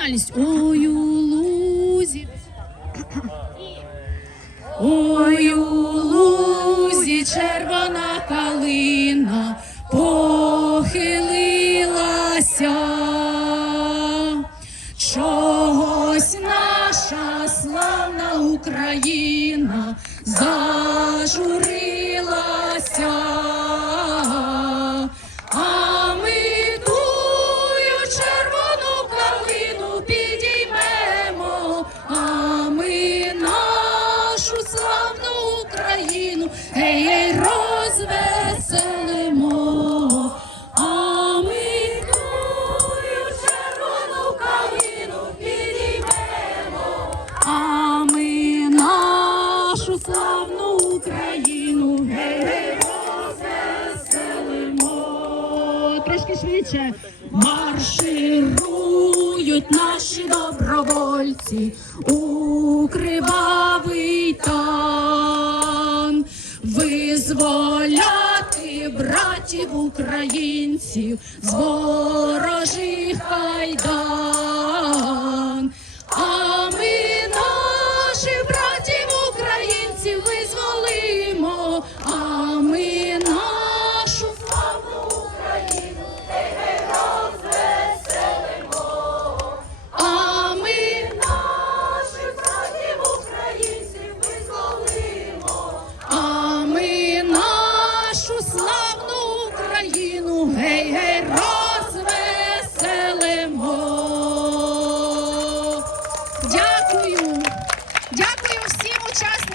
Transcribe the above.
тональність. Ой, у лузі. Ой, у лузі червона калина похилилася. Чогось наша славна Україна зажурилася. Україну гей, гей, розвеселимо. А ми тую червону підіймемо, а ми нашу славну Україну гей, розвеселимо. Трошки швидше марширують наші добровольці у кривавий тан. Визволяти братів українців з ворожих хайдан. Дякую всім учасникам.